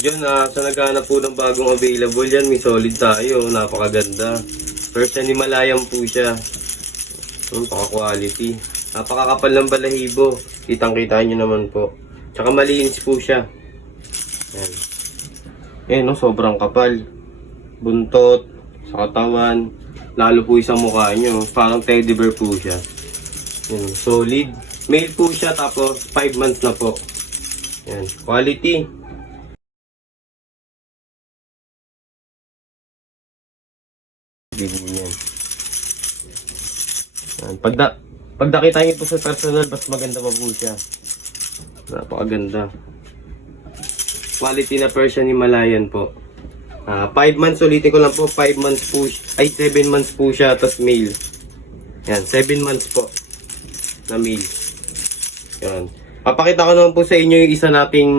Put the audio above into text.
Diyan, sa naghahanap po ng bagong available yan, may solid tayo. Napakaganda. Persian Himalayan po siya. Paka-quality. Napakakapal ng balahibo. Kitang-kita nyo naman po. Tsaka malinis po siya. Yan. No, sobrang kapal. Buntot, sa katawan, lalo po sa mukha nyo. Parang teddy bear po siya. Yan, solid. Male po siya, tapos 5 months na po. Yan, quality. Yan. Yan. Pag nakita niyo po sa personal, mas maganda pa po siya. Napakaganda. Quality na Persian Himalayan po. 5 months, ulitin ko lang po, 5 months po, ay 7 months po siya, tapos male. Yan, 7 months po na male. Yan. Papakita ko naman po sa inyo yung isa nating